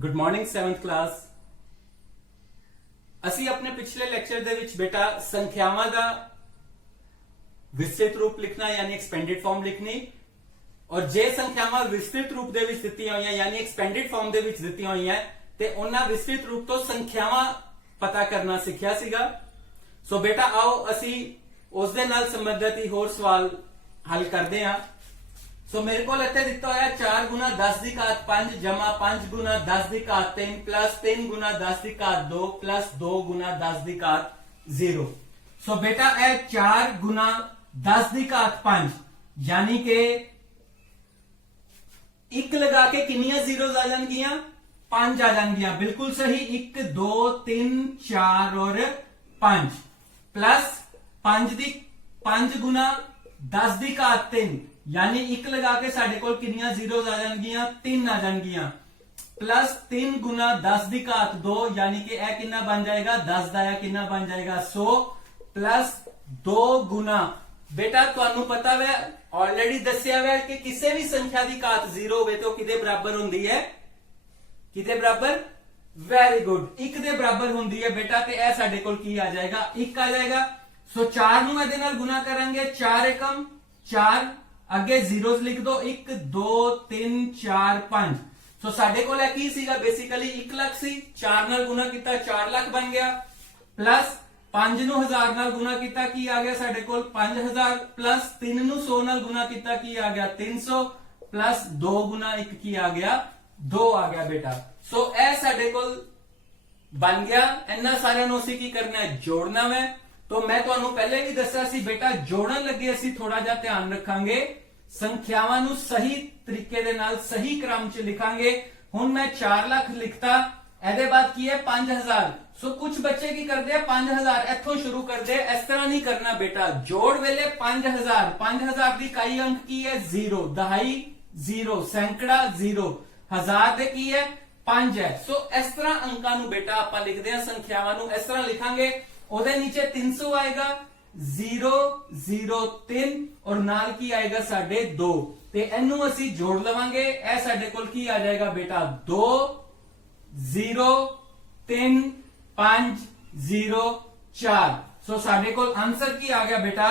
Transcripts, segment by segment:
Good morning 7th class. ਅਸੀਂ ਆਪਣੇ ਪਿਛਲੇ ਲੈਕਚਰ ਦੇ ਵਿੱਚ ਬੇਟਾ ਸੰਖਿਆਵਾਂ ਦਾ ਵਿਸਤ੍ਰਿਤ ਰੂਪ ਲਿਖਣਾ ਯਾਨੀ ਐਕਸਪੈਂਡਡ ਫਾਰਮ ਲਿਖਣੀ ਔਰ ਜੇ ਸੰਖਿਆਵਾਂ ਵਿਸਤ੍ਰਿਤ ਰੂਪ ਦੇ ਵਿੱਚ ਦਿੱਤੀਆਂ ਹੋਈਆਂ ਯਾਨੀ ਐਕਸਪੈਂਡਡ ਫਾਰਮ ਦੇ ਵਿੱਚ ਦਿੱਤੀਆਂ ਹੋਈਆਂ ਤੇ ਉਹਨਾਂ ਵਿਸਤ੍ਰਿਤ ਰੂਪ ਤੋਂ ਸੰਖਿਆਵਾਂ ਪਤਾ ਕਰਨਾ ਸਿੱਖਿਆ ਸੀਗਾ। ਸੋ ਬੇਟਾ ਆਓ ਅਸੀਂ ਉਸ ਦੇ ਨਾਲ ਸੰਬੰਧਿਤ ਹੀ ਹੋਰ ਸਵਾਲ ਹੱਲ ਕਰਦੇ ਹਾਂ। ਸੋ ਮੇਰੇ ਕੋਲ ਇੱਥੇ ਦਿੱਤਾ ਹੋਇਆ 4 ਗੁਣਾ 10 ਦੀ ਘਾਤ 5 ਜਮਾ 5 ਗੁਣਾ 10 ਦੀ ਘਾਤ 3 ਪਲੱਸ 3 ਗੁਣਾ 10 ਦੀ ਘਾਤ 2 ਪਲੱਸ 2 ਗੁਣਾ 10 ਦੀ ਘਾਤ 0। ਸੋ ਬੇਟਾ ਇਹ 4 ਗੁਣਾ 10 ਦੀ ਘਾਤ 5 यानी कि एक लगा के कितनियां जीरोस आ जाएंगियां 5 आ जाएंगियां। बिल्कुल सही 1 2 3 4 और 5 प्लस 5 गुना 10 ਦੀ ਘਾਤ 3 यानी 1 लगा के साडे कोल कितनियां जीरोस आ जाएंगियां 3 आ जाएंगियां प्लस 3 गुना 10 ਦੀ ਘਾਤ 2 यानी कि यह कितना बन जाएगा 10 ਦਾ कितना बन जाएगा 100 प्लस 2 गुना बेटा ਤੁਹਾਨੂੰ ਪਤਾ ਹੈ ਆਲਰੇਡੀ ਦੱਸਿਆ ਹੋਇਆ ਕਿ ਕਿਸੇ ਵੀ ਸੰਖਿਆ ਦੀ ਘਾਤ 0 ਹੋਵੇ ਤਾਂ ਕਿਹਦੇ ਬਰਾਬਰ ਹੁੰਦੀ ਹੈ ਕਿਹਦੇ ਬਰਾਬਰ ਵੈਰੀ ਗੁੱਡ 1 ਦੇ ਬਰਾਬਰ ਹੁੰਦੀ ਹੈ ਬੇਟਾ ਤੇ ਇਹ ਸਾਡੇ ਕੋਲ ਕੀ ਆ ਜਾਏਗਾ 1 ਆ ਜਾਏਗਾ। ਸੋ 4 ਨੂੰ ਇਹਦੇ ਨਾਲ ਗੁਣਾ ਕਰਾਂਗੇ 4 ਏਕਮ 4 ਅੱਗੇ ਜ਼ੀਰੋਸ ਲਿਖ ਦੋ 1 2 3 4 5। ਸੋ ਸਾਡੇ ਕੋਲ ਇਹ ਕੀ ਸੀਗਾ ਬੇਸਿਕਲੀ 1 ਲੱਖ ਸੀ 4 ਨਾਲ ਗੁਣਾ ਕੀਤਾ 4 ਲੱਖ ਬਣ ਗਿਆ ਪਲੱਸ 5 ਨੂੰ 1000 ਨਾਲ ਗੁਣਾ ਕੀਤਾ ਕੀ ਆ ਗਿਆ ਸਾਡੇ ਕੋਲ 5000 प्लस 3 ਨੂੰ 100 ਨਾਲ ਗੁਣਾ ਕੀਤਾ ਕੀ ਆ ਗਿਆ 300 प्लस 2 गुना 1 ਕੀ ਆ ਗਿਆ 2 ਆ ਗਿਆ ਬੇਟਾ। ਸੋ ਇਹ ਸਾਡੇ ਕੋਲ ਬਣ ਗਿਆ। ਇਹਨਾਂ ਸਾਰਿਆਂ ਨੂੰ ਅਸੀਂ ਕੀ ਕਰਨਾ ਹੈ ਜੋੜਨਾ ਹੈ। तो मैं ਤੁਹਾਨੂੰ ਪਹਿਲੇ ਵੀ ਦੱਸਿਆ ਸੀ ਬੇਟਾ ਜੋੜਨ ਲੱਗੇ ਅਸੀਂ ਥੋੜਾ ਜਿਹਾ ਧਿਆਨ ਰੱਖਾਂਗੇ ਸੰਖਿਆਵਾਂ ਨੂੰ ਸਹੀ ਤਰੀਕੇ ਦੇ ਨਾਲ ਸਹੀ ਕ੍ਰਮ 'ਚ ਲਿਖਾਂਗੇ। ਹੁਣ ਮੈਂ 4 ਲੱਖ ਲਿਖਤਾ ਇਹਦੇ ਬਾਅਦ ਕੀ ਹੈ 5000। सो कुछ बच्चे की करते हैं 5000 इथों शुरू करते हैं इस तरह नहीं करना बेटा जोड़ वेले 5000 की इकाई अंक की है 0 दहाई 0 सैकड़ा 0 हजार दे की है 5 है। सो इस तरह अंकां नू बेटा आपां लिखदे हां संख्यावां नू इस तरह लिखांगे ओदे नीचे 300 आएगा 0 0 3 और नाल की आएगा साडे 2 ते इनू असीं जोड़ लवांगे ए साडे कोल की आ जाएगा बेटा 2 0 3 5 0 4। सो साडे कोल आंसर की आ गया बेटा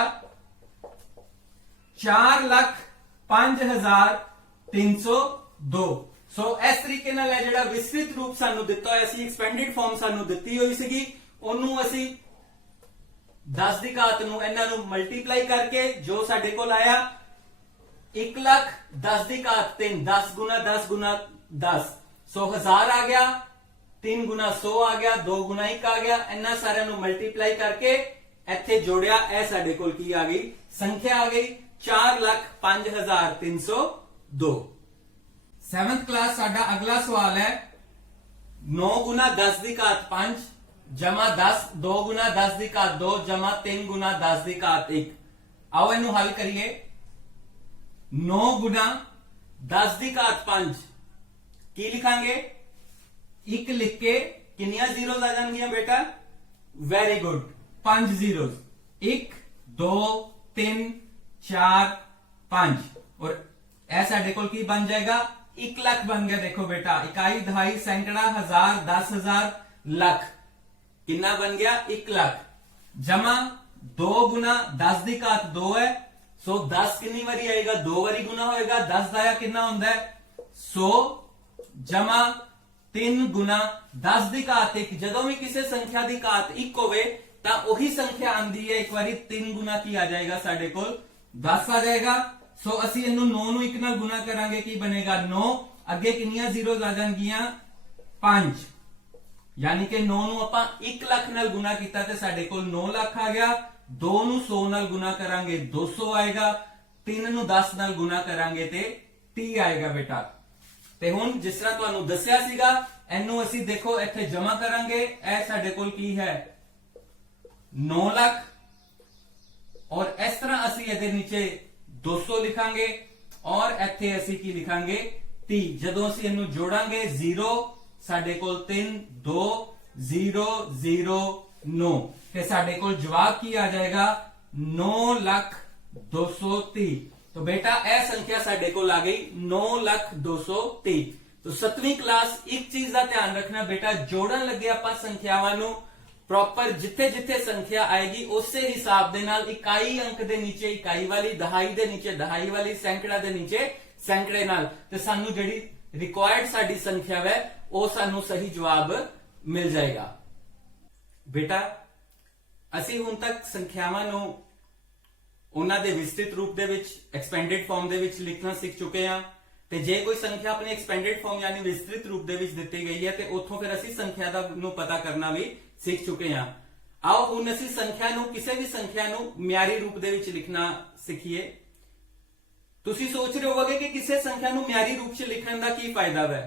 4,05,302। सो इस तरीके नाल है जेड़ा विस्तृत रूप सानू दिता होया सी एक्सपेंडेड फॉर्म सानू दित्ती होई सीगी ओनू असी 10 ਦੀ ਘਾਤ ਨੂੰ ਇਹਨਾਂ ਨੂੰ ਮਲਟੀਪਲਾਈ ਕਰਕੇ ਜੋ ਸਾਡੇ ਕੋਲ ਆਇਆ 1 ਲੱਖ 10 ਦੀ ਘਾਤ 3 10 ਗੁਣਾ 10 ਗੁਣਾ 10 ਸੋ 1000 ਆ ਗਿਆ 3 गुना 100 आ गया 2 गुना 1 आ गया इन्ना सारे नु मल्टीप्लाई करके इत्थे जोड़िया ए साडे कोल की आ गई संख्या आ गई 4,05,302। 7th क्लास साडा अगला सवाल है 9 गुना 10 ਦੀ ਘਾਤ 5 जमा 10 2 गुना 10 ਦੀ ਘਾਤ 2 जमा 3 गुना 10 ਦੀ ਘਾਤ 1। आओ इनू हल करिए 9 गुना 10 ਦੀ ਘਾਤ 5 की लिखांगे 1 लिख के कितनियां जीरोस आ जाएंगियां बेटा वेरी गुड 5 जीरोस 1 2 3 4 5 और ऐसा डेकोल की बन जाएगा 1 लाख बन गया। देखो बेटा इकाई दहाई सैकड़ा हजार 10,000 लाख कितना बन गया 1 लाख जमा 2 गुना 10 ਦੀ ਘਾਤ 2 है। सो 10 कितनी बारी आएगा 2 बारी गुना होएगा 10 दाया कितना होता है 100 जमा 3 गुना 10 ਦੀ ਘਾਤ 1। ਜਦੋਂ ਵੀ ਕਿਸੇ ਸੰਖਿਆ ਦੀ ਘਾਤ 1 ਹੋਵੇ ਤਾਂ ਉਹੀ ਸੰਖਿਆ ਆਂਦੀ ਹੈ ਇੱਕ ਵਾਰੀ 3 ਗੁਣਾ ਕੀ ਆ ਜਾਏਗਾ ਸਾਡੇ ਕੋਲ 10 ਆ ਜਾਏਗਾ। ਸੋ ਅਸੀਂ ਇਹਨੂੰ 9 ਨੂੰ 1 ਨਾਲ ਗੁਣਾ ਕਰਾਂਗੇ ਕੀ ਬਣੇਗਾ 9 ਅੱਗੇ ਕਿੰਨੀਆਂ ਜ਼ੀਰੋਜ਼ ਆ ਜਾਣਗੀਆਂ 5 ਯਾਨੀ ਕਿ 9 ਨੂੰ ਆਪਾਂ 1 ਲੱਖ ਨਾਲ ਗੁਣਾ ਕੀਤਾ ਤੇ ਸਾਡੇ ਕੋਲ 9 ਲੱਖ ਆ ਗਿਆ 2 ਨੂੰ 100 ਨਾਲ ਗੁਣਾ ਕਰਾਂਗੇ 200 ਆਏਗਾ 3 ਨੂੰ 10 ਨਾਲ ਗੁਣਾ ਕਰਾਂਗੇ ਤੇ 30 ਆਏਗਾ ਬੇਟਾ। ਤੇ ਹੁਣ ਜਿਸ ਤਰ੍ਹਾਂ ਤੁਹਾਨੂੰ ਦੱਸਿਆ ਸੀਗਾ ਇਹਨੂੰ ਅਸੀਂ ਦੇਖੋ ਇੱਥੇ ਜਮਾ ਕਰਾਂਗੇ ਇਹ ਸਾਡੇ ਕੋਲ ਕੀ ਹੈ 9 ਲੱਖ और इस तरह ਅਸੀਂ ਇਹਦੇ ਨੀਚੇ 200 ਲਿਖਾਂਗੇ और ਇੱਥੇ ਅਸੀਂ ਕੀ ਲਿਖਾਂਗੇ 30। ਜਦੋਂ ਅਸੀਂ ਇਹਨੂੰ ਜੋੜਾਂਗੇ 0 ਸਾਡੇ ਕੋਲ 3 2 0 0 9 ਤੇ ਸਾਡੇ ਕੋਲ ਜਵਾਬ ਕੀ ਆ ਜਾਏਗਾ 9,230। तो बेटा यह संख्या साडे कोल आ गई 9,230। तो 7वीं क्लास एक चीज का ध्यान रखना बेटा, जोड़न लगे आप संख्यावां नूं प्रॉपर जिथे जिथे संख्या आएगी उस हिसाब दे नाल इकाई अंक दे नीचे इकाई वाली, दहाई दे नीचे दहाई वाली, सैकड़ा दे नीचे सैकड़े नाल ते सानू जिहड़ी रिक्वायर्ड साडी संख्या है वो सानू सही जवाब मिल जाएगा। बेटा ਅਸੀਂ ਹੁਣ तक संख्यावां ਨੂੰ ਉਹਨਾਂ ਦੇ ਵਿਸਤ੍ਰਿਤ ਰੂਪ ਦੇ ਵਿੱਚ ਐਕਸਪੈਂਡਡ ਫਾਰਮ ਦੇ ਵਿੱਚ ਲਿਖਣਾ ਸਿੱਖ ਚੁੱਕੇ ਹਾਂ ਤੇ ਜੇ ਕੋਈ ਸੰਖਿਆ ਆਪਣੀ ਐਕਸਪੈਂਡਡ ਫਾਰਮ ਯਾਨੀ ਵਿਸਤ੍ਰਿਤ ਰੂਪ ਦੇ ਵਿੱਚ ਦਿੱਤੀ ਗਈ ਹੈ ਤੇ ਉੱਥੋਂ ਫਿਰ ਅਸੀਂ ਸੰਖਿਆ ਦਾ ਨੂੰ ਪਤਾ ਕਰਨਾ ਵੀ ਸਿੱਖ ਚੁੱਕੇ ਹਾਂ। ਆਓ ਹੁਣ ਅਸੀਂ ਸੰਖਿਆ ਨੂੰ ਕਿਸੇ ਵੀ ਸੰਖਿਆ ਨੂੰ ਮਿਆਰੀ ਰੂਪ ਦੇ ਵਿੱਚ ਲਿਖਣਾ ਸਿੱਖੀਏ। ਤੁਸੀਂ ਸੋਚ ਰਹੇ ਹੋਵੋਗੇ ਕਿ ਕਿਸੇ ਸੰਖਿਆ ਨੂੰ ਮਿਆਰੀ ਰੂਪ 'ਚ ਲਿਖਣ ਦਾ ਕੀ ਫਾਇਦਾ ਹੈ।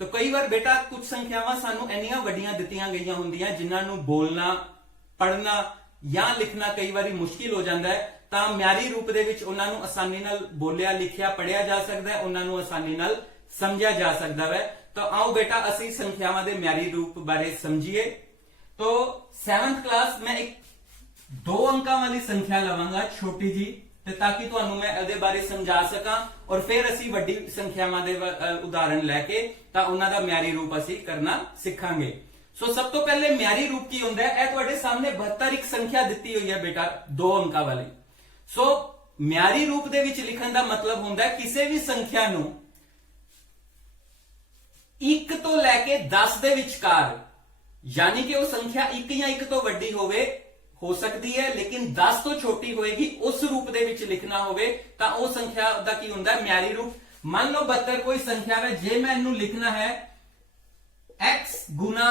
ਤਾਂ ਕਈ ਵਾਰ ਬੇਟਾ ਕੁਝ ਸੰਖਿਆਵਾਂ ਸਾਨੂੰ ਇੰਨੀਆਂ ਵੱਡੀਆਂ ਦਿੱਤੀਆਂ ਗਈਆਂ ਹੁੰਦੀਆਂ ਜਿਨ੍ਹਾਂ ਨੂੰ ਬੋਲਣਾ पढ़ना या लिखना कई बार मुश्किल हो जाता है, तो म्यारी रूप दे विच उन्हां नूं आसानी नाल बोलिया लिखिया पढ़िया जा सकता है, उन्हां नूं आसानी नाल समझिया जा सकता है। तो आओ बेटा असी संख्यावां दे म्यारी रूप बारे समझिए। तो 7th क्लास में एक 2 अंकां वाली संख्या लवांगा छोटी जी, ताकि तुहानूं मैं इहदे बारे समझा सकां और फिर असी वड्डी संख्यावां दे उदाहरण लैके तां उन्हां दा म्यारी रूप असी करना सिखांगे। सो सब तो पहले म्यारी रूप की होंदा है, तुहाडे सामने 72 एक संख्या दी हुई है बेटा 2 अंका वाली। सो म्यारी रूप दे विच लिखण दा मतलब होंदा है किसी भी संख्या नूं 1 तो लैके 10 दे विचकार, यानी कि वो संख्या 1 या 1 तो वड्डी हो सकती है लेकिन 10 तो छोटी होएगी, उस रूप दे विच लिखना होवे तां वो संख्या दा की होंदा है म्यारी रूप। मान लो 72 कोई संख्या है, जे मैं इनू लिखना है x गुना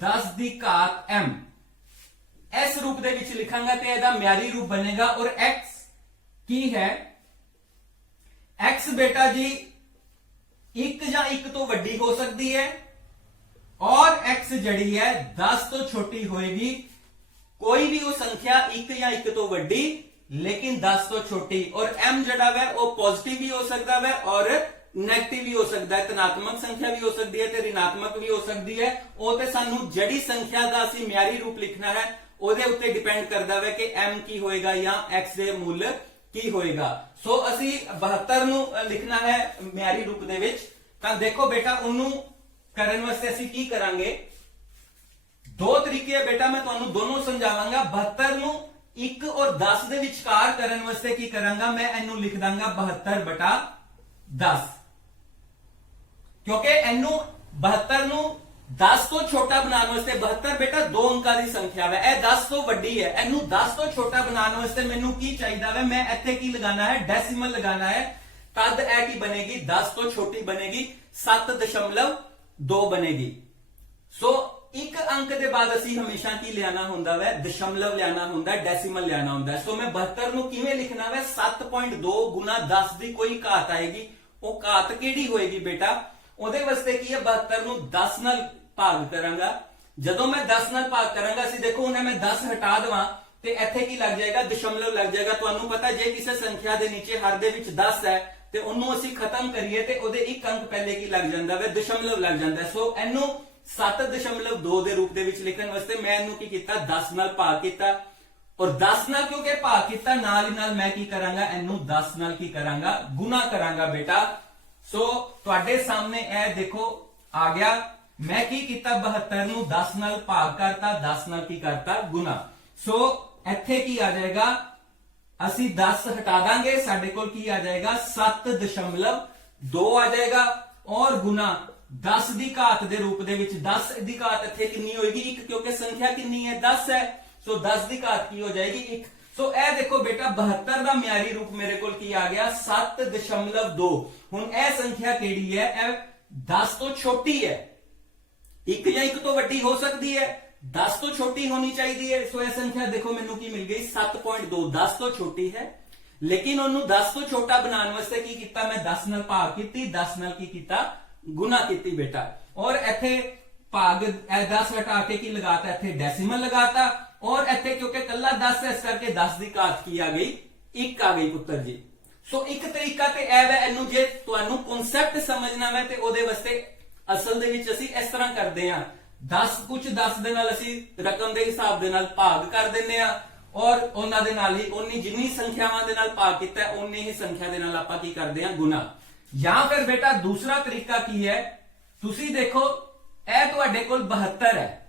10 दी घात m, इस रूप दे विच लिखांगा ते इहदा म्यारी रूप बनेगा। और x की है, x बेटा जी 1 या 1 तो वड्डी हो सकती है और x जड़ी है 10 तो छोटी होएगी। कोई भी वो संख्या 1 या 1 तो वड्डी लेकिन 10 तो छोटी, और m जड़ा है वो पॉजिटिव भी हो सकता है और नेगेटिव भी हो सकता है, धनात्मक संख्या भी हो सकती है ते ऋणात्मक भी हो सकती है। वो ते सानू जड़ी संख्या दा असी म्यारी रूप लिखना है ओदे उत्ते डिपेंड करदा है कि m की होएगा या x दे मूल्य की होएगा। सो असी 72 नू लिखना है म्यारी रूप दे विच, तां देखो बेटा उन्नू करन वास्ते असी की करांगे, 2 तरीके है बेटा, मैं तुहानू दोनों समझावांगा। 72 नू 1 और 10 दे विचकार करन वास्ते की करांगा, मैं इनू लिख दांगा 72/10, क्योंकि इनू 72 नू 10 तो छोटा बनाने वास्ते, 72 बेटा 2 अंका दी संख्या है, यह 10 तो वड्डी है, इनू 10 तो छोटा बनाने वास्ते मैनू की चाहिदा है, मैं इत्थे की लगाना है, डेसिमल लगाना है, तद ए की बनेगी 10 तो छोटी बनेगी 7.2 बनेगी। सो एक अंक के बाद असी हमेशा की लियाना हुंदा है, दशमलव लियाना हुंदा है, डेसिमल लियाना हुंदा है। सो मैं 72 नू किवें लिखना है, 7.2 गुना 10 दी कोई घात आएगी, वो घात केड़ी होएगी बेटा, ਉਹਦੇ ਵਾਸਤੇ ਕੀ ਹੈ 72 ਨੂੰ 10 ਨਾਲ ਭਾਗ ਕਰਾਂਗਾ। ਜਦੋਂ ਮੈਂ 10 ਨਾਲ ਭਾਗ ਕਰਾਂਗਾ, ਅਸੀਂ ਦੇਖੋ ਹੁਣ ਮੈਂ 10 ਹਟਾ ਦਵਾਂ ਤੇ ਇੱਥੇ ਕੀ ਲੱਗ ਜਾਏਗਾ, ਦਸ਼ਮਲਵ ਲੱਗ ਜਾਏਗਾ। ਤੁਹਾਨੂੰ ਪਤਾ ਜੇ ਕਿਸੇ ਸੰਖਿਆ ਦੇ ਨੀਚੇ ਹਰ ਦੇ ਵਿੱਚ 10 ਹੈ ਤੇ ਉਹਨੂੰ ਅਸੀਂ ਖਤਮ ਕਰੀਏ ਤੇ ਉਹਦੇ ਇੱਕ ਅੰਕ ਪਹਿਲੇ ਕੀ ਲੱਗ ਜਾਂਦਾ ਹੈ, ਦਸ਼ਮਲਵ ਲੱਗ ਜਾਂਦਾ ਹੈ। ਸੋ ਇਹਨੂੰ 7.2 ਦੇ ਰੂਪ ਦੇ ਵਿੱਚ ਲਿਖਣ ਵਾਸਤੇ ਮੈਂ ਇਹਨੂੰ ਕੀ ਕੀਤਾ, 10 ਨਾਲ ਭਾਗ ਕੀਤਾ, ਔਰ 10 ਨਾਲ ਕਿਉਂਕਿ ਭਾਗ ਕੀਤਾ ਨਾਲ ਹੀ ਨਾਲ ਮੈਂ ਕੀ ਕਰਾਂਗਾ, ਇਹਨੂੰ 10 ਨਾਲ ਕੀ ਕਰਾਂਗਾ, ਗੁਣਾ ਕਰਾਂਗਾ बेटा। सो तुहाडे सामने ए देखो आ गया, मैं की कीता 72 नू 10 नाल भाग करता, 10 नाल की करता गुना। सो इत्थे की आ जाएगा, असी 10 हटा दांगे, साडे कोल की आ जाएगा 7.2 आ जाएगा, और गुना 10 दी घात दे रूप दे विच 10 दी घात इत्थे कितनी होएगी, 1, क्योंकि संख्या कितनी है 10 है। सो 10 दी घात की हो जाएगी 1। सो ए देखो बेटा 72 का म्यारी रूप मेरे को की आ गया 7.2। हुण ए संख्या केड़ी है, ए 10 तो छोटी है, 1 या 1 तो वड्डी हो सकती है, 10 तो छोटी होनी चाहिए है। सो ए संख्या देखो मैनू की मिल गई 7.2, 10 तो छोटी है लेकिन उन्होंने 10 तो छोटा बनाने वास्ते की कीता, मैं 10 नाल भाग कीती, 10 नाल की कीता, गुना कीती बेटा। और इत्थे भाग 10 हटा के की लगाता, इत्थे डेसिमल लगाता, और इत्थे क्योंकि कला 10 है इस करके 10 की घात की आ गई, 1 आ गई पुत्र जी। सो एक तरीका ते ए वे, इनू जे तुहानू कांसेप्ट समझना है ते ओदे वास्ते असल दे विच असी इस तरह करदे हां, 10 कुछ 10 दे नाल असी रकम दे हिसाब दे नाल भाग कर दिंदे हां, और उन्हां दे नाल ही उन्नी जिन्नी संख्यावां दे नाल भाग कीता उन्नी ही संख्या दे नाल आपां की करदे हां, गुना। ਜਾਂ ਫਿਰ ਬੇਟਾ ਦੂਸਰਾ ਤਰੀਕਾ ਕੀ ਹੈ, ਤੁਸੀਂ ਦੇਖੋ ਇਹ ਤੁਹਾਡੇ ਕੋਲ 72 ਹੈ,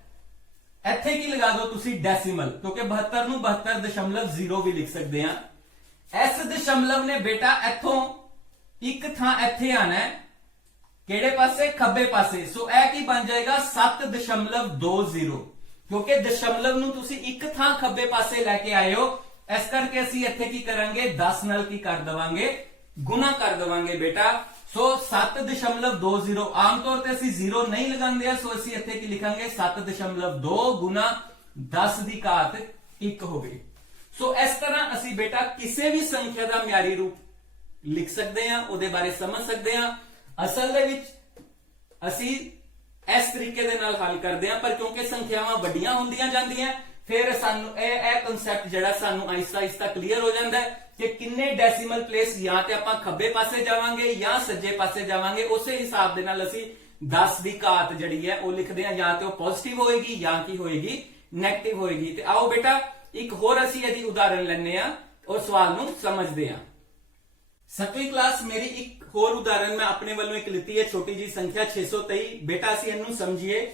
ਇੱਥੇ ਕੀ ਲਗਾ ਦੋ ਤੁਸੀਂ ਡੈਸੀਮਲ, ਕਿਉਂਕਿ 72 ਨੂੰ 72.0 ਵੀ ਲਿਖ ਸਕਦੇ ਆ। ਇਸ ਦਸ਼ਮਲਵ ਨੇ ਬੇਟਾ ਇੱਥੋਂ ਇੱਕ ਥਾਂ ਇੱਥੇ ਆਣਾ ਹੈ, ਕਿਹੜੇ ਪਾਸੇ, ਖੱਬੇ ਪਾਸੇ। ਸੋ ਇਹ ਕੀ ਬਣ ਜਾਏਗਾ 7.20, ਕਿਉਂਕਿ ਦਸ਼ਮਲਵ ਨੂੰ ਤੁਸੀਂ ਇੱਕ ਥਾਂ ਖੱਬੇ ਪਾਸੇ ਲੈ ਕੇ ਆਏ ਹੋ, ਇਸ ਕਰਕੇ ਅਸੀਂ ਇੱਥੇ ਕੀ ਕਰਾਂਗੇ 10 ਨਾਲ ਕੀ ਕਰ ਦਵਾਂਗੇ, ਗੁਣਾ ਕਰ ਦਵਾਂਗੇ ਬੇਟਾ। ਸੋ 7.20, ਆਮ ਤੌਰ ਤੇ ਅਸੀਂ 0 ਨਹੀਂ ਲਗਾਉਂਦੇ ਆ, ਸੋ ਅਸੀਂ ਇੱਥੇ ਕੀ ਲਿਖਾਂਗੇ 7.2 ਗੁਣਾ 10 ਦੀ ਘਾਤ 1 ਹੋਵੇ। ਸੋ ਇਸ ਤਰ੍ਹਾਂ ਅਸੀਂ ਬੇਟਾ ਕਿਸੇ ਵੀ ਸੰਖਿਆ ਦਾ ਮਿਆਰੀ ਰੂਪ ਲਿਖ ਸਕਦੇ ਆ, ਉਹਦੇ ਬਾਰੇ ਸਮਝ ਸਕਦੇ ਆ। ਅਸਲ ਦੇ ਵਿੱਚ ਅਸੀਂ ਇਸ ਤਰੀਕੇ ਦੇ ਨਾਲ ਹੱਲ ਕਰਦੇ ਆ, ਪਰ ਕਿਉਂਕਿ ਸੰਖਿਆਵਾਂ ਵੱਡੀਆਂ ਹੁੰਦੀਆਂ ਜਾਂਦੀਆਂ ਫਿਰ ਸਾਨੂੰ ਇਹ ਕਨਸੈਪਟ ਜਿਹੜਾ ਸਾਨੂੰ ਆਹਿਸਤਾ ਆਹਿਸਤਾ ਕਲੀਅਰ ਹੋ ਜਾਂਦਾ ਹੈ ਕਿ ਕਿੰਨੇ ਡੈਸੀਮਲ ਪਲੇਸ ਜਾਂ ਤੇ ਆਪਾਂ ਖੱਬੇ ਪਾਸੇ ਜਾਵਾਂਗੇ ਜਾਂ ਸੱਜੇ ਪਾਸੇ ਜਾਵਾਂਗੇ। ਉਸੇ ਹਿਸਾਬ ਦੇ ਨਾਲ ਅਸੀਂ 10 ਦੀ ਘਾਤ ਜਿਹੜੀ ਹੈ ਉਹ ਲਿਖਦੇ ਆ, ਜਾਂ ਤੇ ਉਹ ਪੋਜ਼ਿਟਿਵ ਹੋਏਗੀ ਜਾਂ ਕੀ ਹੋਏਗੀ, ਨੈਗੇਟਿਵ ਹੋਏਗੀ। ਤੇ ਆਓ ਬੇਟਾ ਇੱਕ ਹੋਰ ਅਸੀਂ ਇਹਦੀ ਉਦਾਹਰਣ ਲੈਣੇ ਆ ਔਰ ਸਵਾਲ ਨੂੰ ਸਮਝਦੇ ਆ। 7ਵੀਂ ਕਲਾਸ ਮੇਰੀ ਇੱਕ ਹੋਰ ਉਦਾਹਰਣ ਮੈਂ ਆਪਣੇ ਵੱਲੋਂ ਇੱਕ ਲਿੱਤੀ ਹੈ, ਛੋਟੀ ਜੀ ਸੰਖਿਆ 623। ਬੇਟਾ ਅਸੀਂ ਇਹਨੂੰ ਸਮਝੀਏ।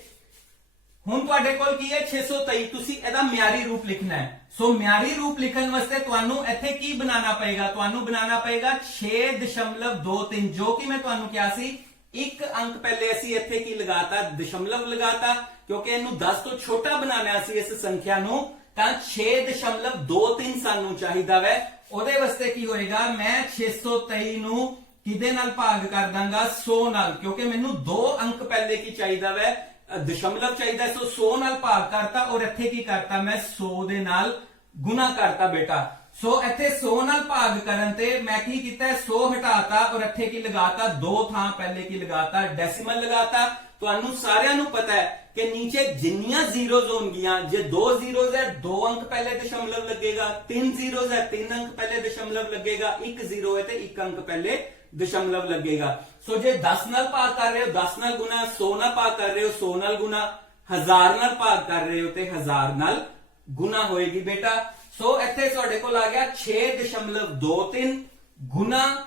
ਹੁਣ ਤੁਹਾਡੇ ਕੋਲ ਕੀ ਹੈ 623, ਤੁਸੀਂ ਇਹਦਾ ਮਿਆਰੀ ਰੂਪ ਲਿਖਣਾ ਹੈ। ਸੋ ਮਿਆਰੀ ਰੂਪ ਲਿਖਣ ਵਾਸਤੇ ਤੁਹਾਨੂੰ ਇੱਥੇ ਕੀ ਬਣਾਉਣਾ ਪਏਗਾ, ਤੁਹਾਨੂੰ ਬਣਾਉਣਾ ਪਏਗਾ 6.23, ਜੋ ਕਿ ਮੈਂ ਤੁਹਾਨੂੰ ਕਿਹਾ ਸੀ ਇੱਕ ਅੰਕ ਪਹਿਲੇ ਅਸੀਂ ਇੱਥੇ ਕੀ ਲਗਾਤਾ, ਦਸ਼ਮਲਵ ਲਗਾਤਾ, ਕਿਉਂਕਿ ਇਹਨੂੰ 10 ਤੋਂ ਛੋਟਾ ਬਣਾਉਣਾ ਸੀ ਇਸ ਸੰਖਿਆ ਨੂੰ, ਤਾਂ 6.23 ਸਾਨੂੰ ਚਾਹੀਦਾ ਵੈ। ਉਹਦੇ ਵਾਸਤੇ ਕੀ ਹੋਏਗਾ, ਮੈਂ 623 ਨੂੰ ਕਿਹਦੇ ਨਾਲ ਭਾਗ ਕਰ ਦਾਂਗਾ, 100 ਨਾਲ, ਕਿਉਂਕਿ ਮੈਨੂੰ 2 ਅੰਕ ਪਹਿਲੇ ਕੀ ਚਾਹੀਦਾ ਵੈ, ਦਸ਼ਮਲਵ ਚਾਹੀਦਾ। ਸੋ 100 ਨਾਲ ਭਾਗ ਕਰਤਾ ਔਰ ਇੱਥੇ ਕੀ ਕਰਤਾ, ਮੈਂ 100 ਦੇ ਨਾਲ ਗੁਣਾ ਕਰਤਾ ਬੇਟਾ। ਸੋ ਇੱਥੇ 100 ਨਾਲ ਭਾਗ ਕਰਨ ਤੇ ਮੈਂ ਕੀ ਕੀਤਾ, 100 ਹਟਾਤਾ ਔਰ ਇੱਥੇ ਕੀ ਲਗਾਤਾ, 2 ਥਾਂ ਪਹਿਲੇ ਕੀ ਲਗਾਤਾ, ਡੈਸੀਮਲ ਲਗਾਤਾ। ਤੁਹਾਨੂੰ ਸਾਰਿਆਂ ਨੂੰ ਪਤਾ ਹੈ ਕਿ ਨੀਚੇ ਜਿੰਨੀਆਂ ਜ਼ੀਰੋਜ਼ ਹੋਣਗੀਆਂ, ਜੇ 2 ਜ਼ੀਰੋਜ਼ ਹੈ 2 ਅੰਕ ਪਹਿਲੇ ਦਸ਼ਮਲਵ ਲੱਗੇਗਾ, 3 ਜ਼ੀਰੋਜ਼ ਹੈ 3 ਅੰਕ ਪਹਿਲੇ ਦਸ਼ਮਲਵ ਲੱਗੇਗਾ, 1 ਜ਼ੀਰੋ ਹੈ ਤੇ 1 ਅੰਕ ਪਹਿਲੇ ਦਸ਼ਮਲਵ ਲੱਗੇਗਾ। ਸੋ ਜੇ 10 ਨਾਲ ਭਾਗ ਕਰ ਰਹੇ ਹੋ 10 ਨਾਲ ਗੁਣਾ, 100 ਨਾਲ ਭਾਗ ਕਰ ਰਹੇ ਹੋ 100 ਨਾਲ ਗੁਣਾ, 1000 ਨਾਲ ਭਾਗ ਕਰ ਰਹੇ ਹੋ ਤੇ 1000 ਨਾਲ ਗੁਣਾ ਹੋਏਗੀ ਬੇਟਾ। ਸੋ ਇੱਥੇ ਤੁਹਾਡੇ ਕੋਲ ਆ ਗਿਆ 6.23 ਗੁਣਾ।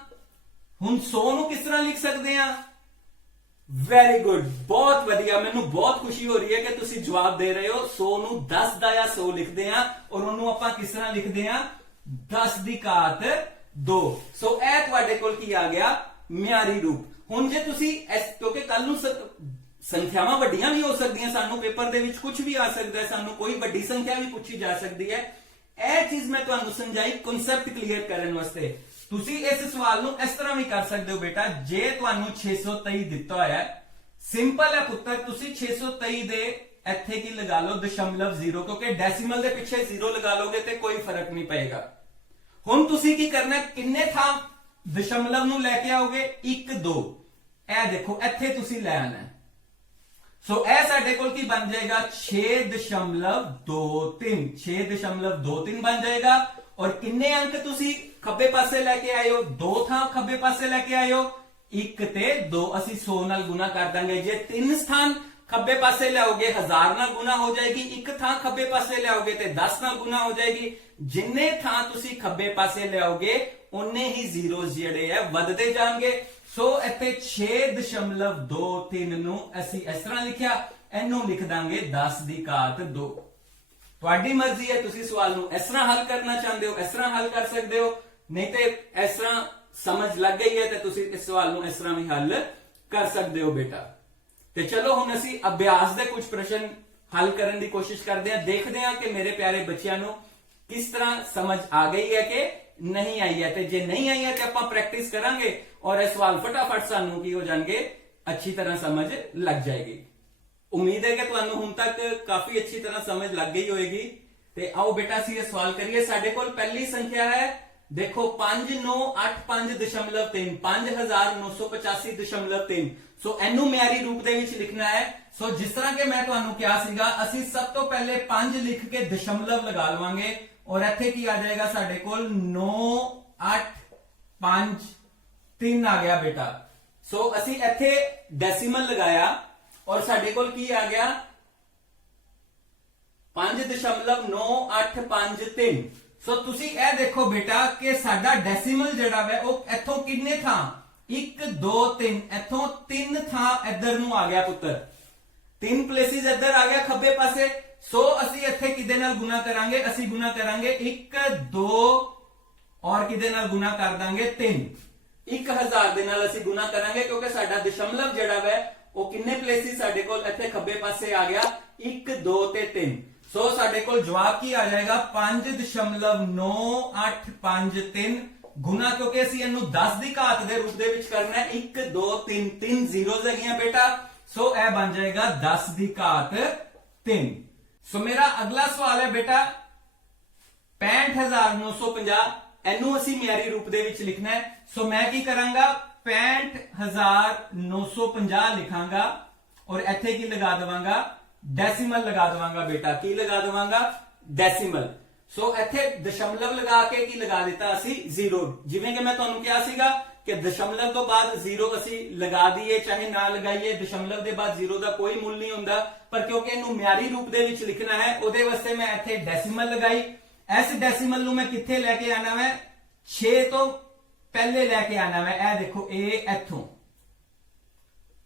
ਹੁਣ 100 ਨੂੰ ਕਿਸ ਤਰ੍ਹਾਂ ਲਿਖ ਸਕਦੇ ਆ, ਵੈਰੀ ਗੁੱਡ, ਬਹੁਤ ਵਧੀਆ, ਮੈਨੂੰ ਬਹੁਤ ਖੁਸ਼ੀ ਹੋ ਰਹੀ ਹੈ ਕਿ ਤੁਸੀਂ ਜਵਾਬ ਦੇ ਰਹੇ ਹੋ। 100 ਨੂੰ 10 ਦਾ ਜਾਂ 100 ਲਿਖਦੇ ਆ ਔਰ ਉਹਨੂੰ ਆਪਾਂ ਕਿਸ ਤਰ੍ਹਾਂ ਲਿਖਦੇ ਆ, 10 ਦੀ ਘਾਤ 2। ਸੋ ਇਹ ਤੁਹਾਡੇ ਕੋਲ ਕੀ ਆ ਗਿਆ, ਮਿਆਰੀ ਰੂਪ। ਹੁਣ ਜੇ ਤੁਸੀਂ ਕਿਉਂਕਿ ਕੱਲ ਨੂੰ ਸੰਖਿਆਵਾਂ ਵੱਡੀਆਂ ਵੀ ਹੋ ਸਕਦੀਆਂ, ਸਾਨੂੰ ਪੇਪਰ ਦੇ ਵਿੱਚ ਕੁਝ ਵੀ ਆ ਸਕਦਾ ਹੈ, ਸਾਨੂੰ ਕੋਈ ਵੱਡੀ ਸੰਖਿਆ ਵੀ ਪੁੱਛੀ ਜਾ ਸਕਦੀ ਹੈ। ਇਹ ਚੀਜ਼ ਮੈਂ ਤੁਹਾਨੂੰ ਸਮਝਾਈ ਕਨਸੈਪਟ ਕਲੀਅਰ ਕਰਨ ਵਾਸਤੇ। ਤੁਸੀਂ ਇਸ ਸਵਾਲ ਨੂੰ ਇਸ ਤਰ੍ਹਾਂ ਵੀ ਕਰ ਸਕਦੇ ਹੋ ਬੇਟਾ, ਜੇ ਤੁਹਾਨੂੰ 623 ਦਿੱਤਾ ਹੋਇਆ ਹੈ, ਸਿੰਪਲ ਹੈ ਪੁੱਤਰ, ਤੁਸੀਂ 623 ਦੇ ਇੱਥੇ ਕੀ ਲਗਾ ਲਓ, ਦਸ਼ਮਲਵ 0, ਕਿਉਂਕਿ ਡੈਸੀਮਲ ਦੇ ਪਿੱਛੇ 0 ਲਗਾ ਲੋਗੇ ਤੇ ਕੋਈ ਫਰਕ ਨਹੀਂ ਪਏਗਾ। ਹੁਣ ਤੁਸੀਂ ਕੀ ਕਰਨਾ, ਕਿੰਨੇ ਥਾਂ ਦਸ਼ਮਲਵ ਨੂੰ ਲੈ ਕੇ ਆਓਗੇ, 1 2, ਇਹ ਦੇਖੋ ਇੱਥੇ ਤੁਸੀਂ ਲੈ ਆਣਾ ਹੈ। ਸੋ ਇਹ ਸਾਡੇ ਕੋਲ ਕੀ ਬਣ ਜਾਏਗਾ, 6.23, 6.23 ਬਣ ਜਾਏਗਾ। ਔਰ ਕਿੰਨੇ ਅੰਕ ਤੁਸੀਂ ਖੱਬੇ ਪਾਸੇ ਲੈ ਕੇ ਆਏ ਹੋ, 2 ਥਾਂ ਖੱਬੇ ਪਾਸੇ ਲੈ ਕੇ ਆਏ ਹੋ, 1 ਤੇ 2, ਅਸੀਂ 100 ਨਾਲ ਗੁਣਾ ਕਰ ਦਾਂਗੇ। ਜੇ 3 ਸਥਾਨ ਖੱਬੇ ਪਾਸੇ ਲਿਆਓਗੇ 1000 ਨਾਲ ਗੁਣਾ ਹੋ ਜਾਏਗੀ, 1 ਥਾਂ ਖੱਬੇ ਪਾਸੇ ਲਿਆਓਗੇ ਤੇ 10 ਨਾਲ ਗੁਣਾ ਹੋ ਜਾਏਗੀ। ਜਿੰਨੇ ਥਾਂ ਤੁਸੀਂ ਖੱਬੇ ਪਾਸੇ ਲਿਆਓਗੇ ਉਨੇ ਹੀ ਜ਼ੀਰੋਜ਼ ਜਿਹੜੇ ਆ ਵੱਧਦੇ ਜਾਣਗੇ। ਸੋ ਇੱਥੇ 6.23 ਨੂੰ ਅਸੀਂ ਇਸ ਤਰ੍ਹਾਂ ਲਿਖਿਆ, ਇਹਨੂੰ ਲਿਖ ਦਾਂਗੇ 10 ਦੀ ਘਾਤ 2। ਤੁਹਾਡੀ ਮਰਜ਼ੀ ਹੈ, ਤੁਸੀਂ ਸਵਾਲ ਨੂੰ ਇਸ ਤਰ੍ਹਾਂ ਹੱਲ ਕਰਨਾ ਚਾਹੁੰਦੇ ਹੋ ਇਸ ਤਰ੍ਹਾਂ ਹੱਲ ਕਰ ਸਕਦੇ ਹੋ, ਨਹੀਂ ਤੇ ਇਸ ਤਰ੍ਹਾਂ ਸਮਝ ਲੱਗ ਗਈ ਹੈ ਤੇ ਤੁਸੀਂ ਇਸ ਸਵਾਲ ਨੂੰ ਇਸ ਤਰ੍ਹਾਂ ਵੀ ਹੱਲ ਕਰ ਸਕਦੇ ਹੋ ਬੇਟਾ। ਤੇ ਚਲੋ ਹੁਣ ਅਸੀਂ ਅਭਿਆਸ ਦੇ ਕੁਝ ਪ੍ਰਸ਼ਨ ਹੱਲ ਕਰਨ ਦੀ ਕੋਸ਼ਿਸ਼ ਕਰਦੇ ਹਾਂ, ਦੇਖਦੇ ਹਾਂ ਕਿ ਮੇਰੇ ਪਿਆਰੇ ਬੱਚਿਆਂ ਨੂੰ ਕਿਸ ਤਰ੍ਹਾਂ ਸਮਝ ਆ ਗਈ ਹੈ ਕਿ ਨਹੀਂ ਆਈ ਹੈ। ਤੇ ਜੇ ਨਹੀਂ ਆਈ ਹੈ ਤੇ ਆਪਾਂ ਪ੍ਰੈਕਟਿਸ ਕਰਾਂਗੇ ਔਰ ਇਹ ਸਵਾਲ ਫਟਾਫਟ ਸਾਨੂੰ ਕੀ ਹੋ ਜਾਣਗੇ, ਅੱਛੀ ਤਰ੍ਹਾਂ ਸਮਝ ਲੱਗ ਜਾਏਗੀ। ਉਮੀਦ ਹੈ ਕਿ ਤੁਹਾਨੂੰ ਹੁਣ ਤੱਕ ਕਾਫੀ ਅੱਛੀ ਤਰ੍ਹਾਂ ਸਮਝ ਲੱਗ ਗਈ ਹੋਏਗੀ। ਤੇ ਆਓ ਬੇਟਾ ਅਸੀਂ ਇਹ ਸਵਾਲ ਕਰੀਏ। ਸਾਡੇ ਕੋਲ ਪਹਿਲੀ ਸੰਖਿਆ ਹੈ, ਦੇਖੋ 5985.3, 5985.3। ਸੋ ਇਹਨੂੰ ਮਿਆਰੀ ਰੂਪ ਦੇ ਵਿੱਚ ਲਿਖਣਾ ਹੈ। ਸੋ ਜਿਸ ਤਰ੍ਹਾਂ ਕਿ ਮੈਂ ਤੁਹਾਨੂੰ ਕਿਹਾ ਸੀਗਾ, ਅਸੀਂ ਸਭ ਤੋਂ ਪਹਿਲੇ 5 ਲਿਖ ਕੇ ਦਸ਼ਮਲਵ ਲਗਾ ਲਵਾਂਗੇ ਔਰ ਇੱਥੇ ਕੀ ਆ ਜਾਏਗਾ ਸਾਡੇ ਕੋਲ 9853 ਆ ਗਿਆ ਬੇਟਾ। ਸੋ ਅਸੀਂ ਇੱਥੇ ਡੈਸੀਮਲ ਲਗਾਇਆ ਔਰ ਸਾਡੇ ਕੋਲ ਕੀ ਆ ਗਿਆ 5.9853। ਸੋ ਤੁਸੀਂ ਇਹ ਦੇਖੋ ਬੇਟਾ ਕਿ ਸਾਡਾ ਡੈਸੀਮਲ ਜਿਹੜਾ ਹੈ ਉਹ ਇੱਥੋਂ ਕਿੰਨੇ ਥਾਂ 1 2 3 ਇਥੋਂ 3 ਥਾਂ ਇੱਧਰ ਨੂੰ ਆ ਗਿਆ ਪੁੱਤਰ, 3 ਪਲੇਸਿਸ ਇੱਧਰ ਆ ਗਿਆ ਖੱਬੇ ਪਾਸੇ। ਸੋ ਅਸੀਂ ਇੱਥੇ ਕਿਹਦੇ ਨਾਲ ਗੁਣਾ ਕਰਾਂਗੇ, ਅਸੀਂ ਗੁਣਾ ਕਰਾਂਗੇ 1 2 ਔਰ ਕਿਹਦੇ ਨਾਲ ਗੁਣਾ ਕਰ ਦਾਂਗੇ 3, 1000 ਦੇ ਨਾਲ ਅਸੀਂ ਗੁਣਾ ਕਰਾਂਗੇ ਕਿਉਂਕਿ ਸਾਡਾ ਦਸ਼ਮਲਵ ਜਿਹੜਾ ਵੈ ਉਹ ਕਿੰਨੇ ਪਲੇਸਿਸ ਸਾਡੇ ਕੋਲ ਇੱਥੇ ਖੱਬੇ ਪਾਸੇ ਆ ਗਿਆ 1 2 ਤੇ 3। ਸੋ ਸਾਡੇ ਕੋਲ ਜਵਾਬ ਕੀ ਆ ਜਾਏਗਾ 5.9853 ਗੁਣਾ, ਕਿਉਂਕਿ ਅਸੀਂ ਇਹਨੂੰ 10 ਦੀ ਘਾਤ ਦੇ ਰੂਪ ਦੇ ਵਿੱਚ ਕਰਨਾ ਹੈ। 1 2 3 3 ਜ਼ੀਰੋਜ਼ ਹੈਗੀਆਂ ਬੇਟਾ, ਸੋ ਇਹ ਬਣ ਜਾਏਗਾ 10 ਦੀ ਘਾਤ 3। ਸੋ ਮੇਰਾ ਅਗਲਾ ਸਵਾਲ ਹੈ ਬੇਟਾ 65950, ਇਹਨੂੰ ਅਸੀਂ ਮਿਆਰੀ ਰੂਪ ਦੇ ਵਿੱਚ ਲਿਖਣਾ ਹੈ। ਸੋ ਮੈਂ ਕੀ ਕਰਾਂਗਾ 65950 ਲਿਖਾਂਗਾ ਔਰ ਇੱਥੇ ਕੀ ਲਗਾ ਦੇਵਾਂਗਾ ਡੈਸੀਮਲ ਲਗਾ ਦੇਵਾਂਗਾ ਬੇਟਾ, ਕੀ ਲਗਾ ਦੇਵਾਂਗਾ ਡੈਸੀਮਲ। ਸੋ ਇੱਥੇ ਦਸ਼ਮਲਵ ਲਗਾ ਕੇ ਕੀ ਲਗਾ ਦਿੱਤਾ ਅਸੀਂ 0, ਜਿਵੇਂ ਕਿ ਮੈਂ ਤੁਹਾਨੂੰ ਕਿਹਾ ਸੀਗਾ ਕਿ ਦਸ਼ਮਲਵ ਤੋਂ ਬਾਅਦ 0 ਅਸੀਂ ਲਗਾ ਦਈਏ ਚਾਹੇ ਨਾ ਲਗਾਈਏ, ਦਸ਼ਮਲਵ ਦੇ ਬਾਅਦ 0 ਦਾ ਕੋਈ ਮੁੱਲ ਨਹੀਂ ਹੁੰਦਾ, ਪਰ ਕਿਉਂਕਿ ਇਹਨੂੰ ਮਿਆਰੀ ਰੂਪ ਦੇ ਵਿੱਚ ਲਿਖਣਾ ਹੈ ਉਹਦੇ ਵਾਸਤੇ ਮੈਂ ਇੱਥੇ ਡੈਸੀਮਲ ਲਗਾਈ। ਇਸ ਡੈਸੀਮਲ ਨੂੰ ਮੈਂ ਕਿੱਥੇ ਲੈ ਕੇ ਆਣਾ ਹੈ 6 ਤੋਂ ਪਹਿਲੇ ਲੈ ਕੇ ਆਣਾ ਹੈ, ਇਹ ਦੇਖੋ ਇਹ ਇੱਥੋਂ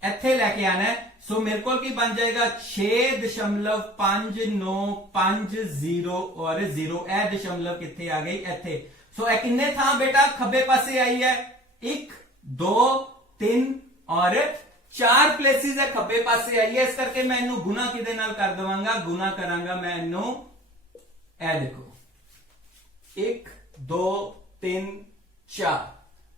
ਇੱਥੇ ਲੈ ਕੇ ਆਣਾ ਹੈ। ਸੋ ਮੇਰੇ ਕੋਲ ਕੀ ਬਣ ਜਾਏਗਾ 6.5950 ਔਰ 0, ਇਹ ਦਸ਼ਮਲਵ ਕਿੱਥੇ ਆ ਗਈ ਇੱਥੇ। ਸੋ ਇਹ ਕਿੰਨੇ ਥਾਂ ਬੇਟਾ ਖੱਬੇ ਪਾਸੇ ਆਈ ਹੈ 1 2 3 ਔਰ 4 ਪਲੇਸਿਸ ਹੈ ਖੱਬੇ ਪਾਸੇ ਆਈ ਹੈ, ਇਸ ਕਰਕੇ ਮੈਂ ਇਹਨੂੰ ਗੁਣਾ ਕਿਹਦੇ ਨਾਲ ਕਰ ਦਵਾਂਗਾ, ਗੁਣਾ ਕਰਾਂਗਾ ਮੈਂ ਇਹਨੂੰ ਇਹ ਦੇਖੋ 1 2 3 4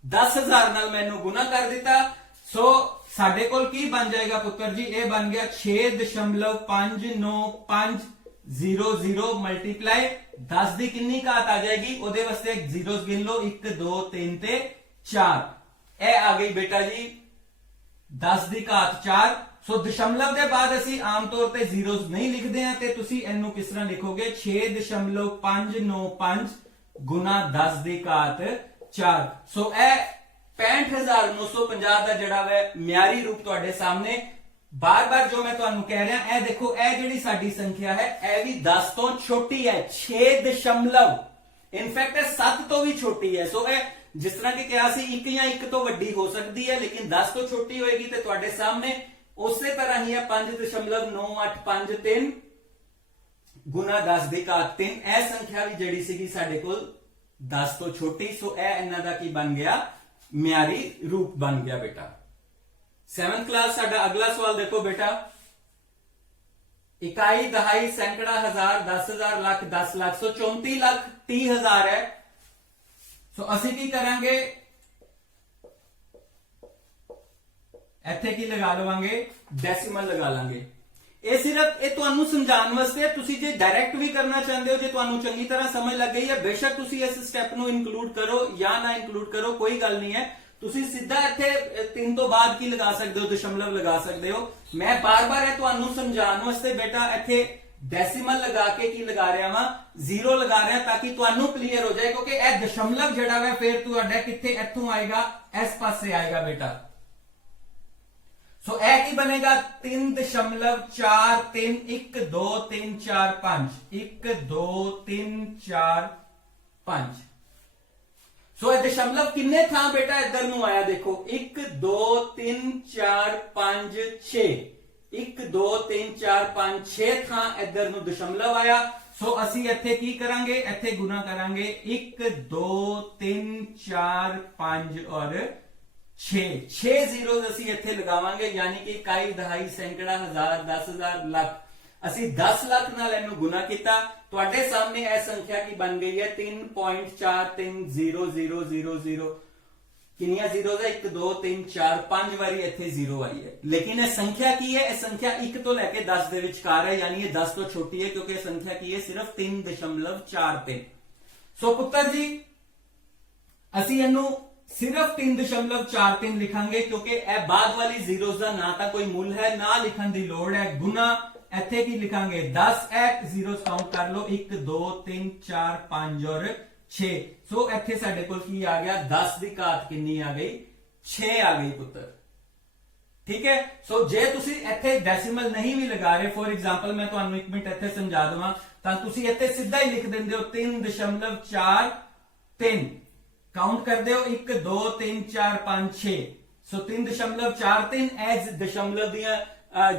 10000 ਨਾਲ ਮੈਨੂੰ ਗੁਣਾ ਕਰ ਦਿੱਤਾ। ਸੋ ਸਾਡੇ ਕੋਲ ਕੀ ਬਣ ਜਾਏਗਾ ਪੁੱਤਰ ਜੀ, ਇਹ ਬਣ ਗਿਆ 6.5950 ਮਲਟੀਪਲਾਈ 10 ਦੀ ਕਿੰਨੀ ਘਾਤ ਆ ਜਾਏਗੀ, ਉਹਦੇ ਵਾਸਤੇ ਜ਼ੀਰੋਸ ਗਿਣ ਲਓ 1 2 3 ਤੇ 4, ਇਹ ਆ ਗਈ ਬੇਟਾ ਜੀ 10 ਦੀ ਘਾਤ 4। ਸੋ ਦਸ਼ਮਲਵ ਦੇ ਬਾਅਦ ਅਸੀਂ ਆਮ ਤੌਰ ਤੇ ਜ਼ੀਰੋਸ ਨਹੀਂ ਲਿਖਦੇ ਹਾਂ, ਤੇ ਤੁਸੀਂ ਇਹਨੂੰ ਕਿਸ ਤਰ੍ਹਾਂ ਲਿਖੋਗੇ 6.595 ਗੁਣਾ 10 ਦੀ ਘਾਤ 4। ਸੋ ਇਹ 65950 ਦਾ ਜਿਹੜਾ ਹੈ ਮਿਆਰੀ ਰੂਪ ਤੁਹਾਡੇ ਸਾਹਮਣੇ। ਬਾਰ-ਬਾਰ ਜੋ ਮੈਂ ਤੁਹਾਨੂੰ ਕਹਿ ਰਿਹਾ, ਇਹ ਦੇਖੋ ਇਹ ਜਿਹੜੀ ਸਾਡੀ ਸੰਖਿਆ ਹੈ ਇਹ ਵੀ 10 ਤੋਂ ਛੋਟੀ ਹੈ, 6 ਦਸ਼ਮਲਵ ਇਨਫੈਕਟ 7 ਤੋਂ ਵੀ ਛੋਟੀ ਹੈ। ਸੋ ਇਹ ਜਿਸ ਤਰ੍ਹਾਂ ਕਿ ਕਿਹਾ ਸੀ 1 ਜਾਂ 1 ਤੋਂ ਵੱਡੀ ਹੋ ਸਕਦੀ ਹੈ, ਲੇਕਿਨ 10 ਤੋਂ ਛੋਟੀ ਹੋਏਗੀ ਤੇ ਤੁਹਾਡੇ ਸਾਹਮਣੇ ਉਸੇ ਤਰ੍ਹਾਂ ਹੀ ਹੈ 5.9853 ਗੁਣਾ 10 ਦੀ ਘਾਤ 3। ਇਹ ਸੰਖਿਆ ਵੀ ਜਿਹੜੀ ਸੀਗੀ ਸਾਡੇ ਕੋਲ 10 ਤੋਂ ਛੋਟੀ। ਸੋ ਇਹ ਇਹਨਾਂ ਦਾ ਕੀ ਬਣ ਗਿਆ ਮਿਆਰੀ ਰੂਪ ਬਣ ਗਿਆ ਬੇਟਾ। 7th ਕਲਾਸ ਸਾਡਾ ਅਗਲਾ ਸਵਾਲ ਦੇਖੋ ਬੇਟਾ, ਇਕਾਈ ਦਹਾਈ ਸੈਂਕੜਾ ਹਜ਼ਾਰ 10,000 ਲੱਖ 10 ਲੱਖ, ਸੋ 34 ਲੱਖ 30,000 ਹੈ। ਸੋ ਅਸੀਂ ਕੀ ਕਰਾਂਗੇ ਇੱਥੇ ਕੀ ਲਗਾ ਲਵਾਂਗੇ ਡੈਸੀਮਲ ਲਗਾ ਲਾਂਗੇ। ਇਹ ਸਿਰਫ ਇਹ ਤੁਹਾਨੂੰ ਸਮਝਾਉਣ ਵਾਸਤੇ, ਤੁਸੀਂ ਜੇ ਡਾਇਰੈਕਟ ਵੀ ਕਰਨਾ ਚਾਹੁੰਦੇ ਹੋ, ਜੇ ਤੁਹਾਨੂੰ ਚੰਗੀ ਤਰ੍ਹਾਂ ਸਮਝ ਲੱਗ ਗਈ ਹੈ ਬੇਸ਼ੱਕ ਤੁਸੀਂ ਇਸ ਸਟੈਪ ਨੂੰ ਇਨਕਲੂਡ ਕਰੋ ਜਾਂ ਨਾ ਇਨਕਲੂਡ ਕਰੋ, ਕੋਈ ਗੱਲ ਨਹੀਂ ਹੈ। ਤੁਸੀਂ ਸਿੱਧਾ ਇੱਥੇ 3 ਤੋਂ ਬਾਅਦ ਕੀ ਲਗਾ ਸਕਦੇ ਹੋ ਦਸ਼ਮਲਵ ਲਗਾ ਸਕਦੇ ਹੋ। ਮੈਂ ਬਾਰ-ਬਾਰ ਇਹ ਤੁਹਾਨੂੰ ਸਮਝਾਉਣ ਵਾਸਤੇ ਬੇਟਾ ਇੱਥੇ ਡੈਸੀਮਲ ਲਗਾ ਕੇ ਕੀ ਲਗਾ ਰਿਹਾ ਵਾਂ 0 ਲਗਾ ਰਿਹਾ ਤਾਂ ਕਿ ਤੁਹਾਨੂੰ ਕਲੀਅਰ ਹੋ ਜਾਏ, ਕਿਉਂਕਿ ਇਹ ਦਸ਼ਮਲਵ ਜਿਹੜਾ ਹੈ ਫਿਰ ਤੁਹਾਡਾ ਕਿੱਥੇ ਇੱਥੋਂ ਆਏਗਾ ਇਸ ਪਾਸੇ ਆਏਗਾ ਬੇਟਾ। ਸੋ ਇਹ ਕੀ ਬਣੇਗਾ 3.43 1 2 3 4 5 1 2 3 4 5। ਸੋ ਇਹ ਦਸ਼ਮਲਵ ਕਿੰਨੇ ਥਾਂ ਬੇਟਾ ਇੱਧਰ ਨੂੰ ਆਇਆ ਦੇਖੋ 1 2 3 4 5 6 1 2 3 4 5 6 ਥਾਂ ਇੱਧਰ ਨੂੰ ਦਸ਼ਮਲਵ ਆਇਆ। ਸੋ ਅਸੀਂ ਇੱਥੇ ਕੀ ਕਰਾਂਗੇ ਇੱਥੇ ਗੁਣਾ ਕਰਾਂਗੇ 1 2 3 4 5 ਔਰ 6 ਜ਼ੀਰੋਜ਼ ਅਸੀਂ ਇੱਥੇ ਲਗਾਵਾਂਗੇ, ਯਾਨੀ ਕਿ ਇਕਾਈ ਦਹਾਈ ਸੈਂਕੜਾ ਹਜ਼ਾਰ 10,000 ਲੱਖ। ਅਸੀਂ 10 ਲੱਖ ਨਾਲ ਇਹਨੂੰ ਗੁਣਾ ਕੀਤਾ, ਤੁਹਾਡੇ ਸਾਹਮਣੇ ਇਹ ਸੰਖਿਆ ਕੀ ਬਣ ਗਈ ਹੈ 3.430000। ਕਿੰਨੀਆਂ ਜ਼ੀਰੋਜ਼ ਹੈ 1 2 3 4 5 ਵਾਰੀ ਇੱਥੇ ਜ਼ੀਰੋ ਆਈ ਹੈ, ਲੇਕਿਨ ਇਹ ਸੰਖਿਆ ਕੀ ਹੈ, ਇਹ ਸੰਖਿਆ 1 ਤੋਂ ਲੈ ਕੇ 10 ਦੇ ਵਿਚਕਾਰ ਹੈ, ਯਾਨੀ ਇਹ 10 ਤੋਂ ਛੋਟੀ ਹੈ ਕਿਉਂਕਿ ਇਹ ਸੰਖਿਆ ਕੀ ਹੈ ਸਿਰਫ 3.43। ਸੋ ਪੁੱਤਰ ਜੀ ਅਸੀਂ ਇਹਨੂੰ ਸਿਰਫ 3.43 ਲਿਖਾਂਗੇ ਕਿਉਂਕਿ ਇਹ ਬਾਅਦ ਵਾਲੀ ਜ਼ੀਰੋਜ਼ ਦਾ ਨਾ ਤਾਂ ਕੋਈ ਮੁੱਲ ਹੈ ਨਾ ਲਿਖਣ ਦੀ ਲੋੜ ਹੈ। ਗੁਣਾ ਇੱਥੇ ਕੀ ਲਿਖਾਂਗੇ 10 ਇੱਕ ਜ਼ੀਰੋਜ਼ ਕਾਊਂਟ ਕਰ ਲਓ 1 2 3 4 5 ਔਰ 6। ਸੋ ਇੱਥੇ ਸਾਡੇ ਕੋਲ ਕੀ ਆ ਗਿਆ 10 ਦੀ ਘਾਤ ਕਿੰਨੀ ਆ ਗਈ 6 ਆ ਗਈ ਪੁੱਤਰ, ਠੀਕ ਹੈ। ਸੋ ਜੇ ਤੁਸੀਂ ਇੱਥੇ ਡੈਸੀਮਲ ਨਹੀਂ ਵੀ ਲਗਾ ਰਹੇ, ਫੋਰ ਐਗਜ਼ਾਮਪਲ ਮੈਂ ਤੁਹਾਨੂੰ 1 ਮਿੰਟ ਇੱਥੇ ਸਮਝਾ ਦਵਾਂ ਤਾਂ ਤੁਸੀਂ ਇੱਥੇ ਸਿੱਧਾ ਹੀ ਲਿਖ ਦਿੰਦੇ ਹੋ 3.43 काउंट कर दो 1 2 3 4 5 6 सो 3.43 एज दशमलव दियां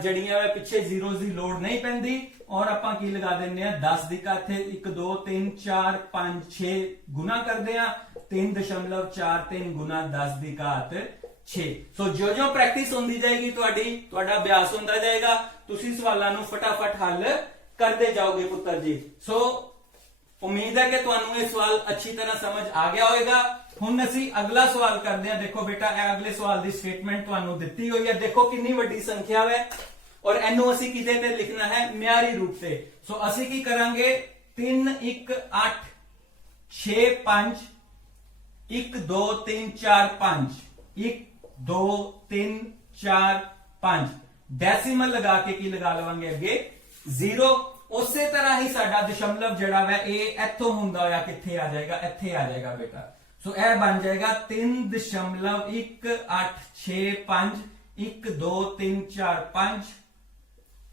जड़ियां वे पिछे जीरो की लोड़ नहीं पैंदी और आपां की लगा देने 10 की घात 1 2 3 4 5 6 गुना करते हैं 3.43 गुना 10 की घात 6 सो जो जो प्रैक्टिस होंदी जाएगी तुहाडा अभ्यास होंदा जाएगा तुसी सवालां नूं फटाफट हल करते जाओगे पुत्र जी सो उम्मीद है कि तुहानू ये सवाल अच्छी तरह समझ आ गया होगा हुण असीं अगला सवाल करते हैं देखो बेटा अगले सवाल की स्टेटमेंट तुहानू दित्ती हुई है देखो कितनी वड्डी संख्या है और इनू असीं किहदे ते लिखना है म्यारी रूप से सो असीं की करांगे 3 1 8 6 5 1 2 3 4 5 1 2 3 4 5 डेसिमल लगा के की लगा लवांगे अगे 0 उसे तरह ही साडा दशमलव जड़ा वै इथों हुंदा होया किथे आ जाएगा इथे आ जाएगा बेटा सो यह बन जाएगा 3.18651 1 2 3 4 5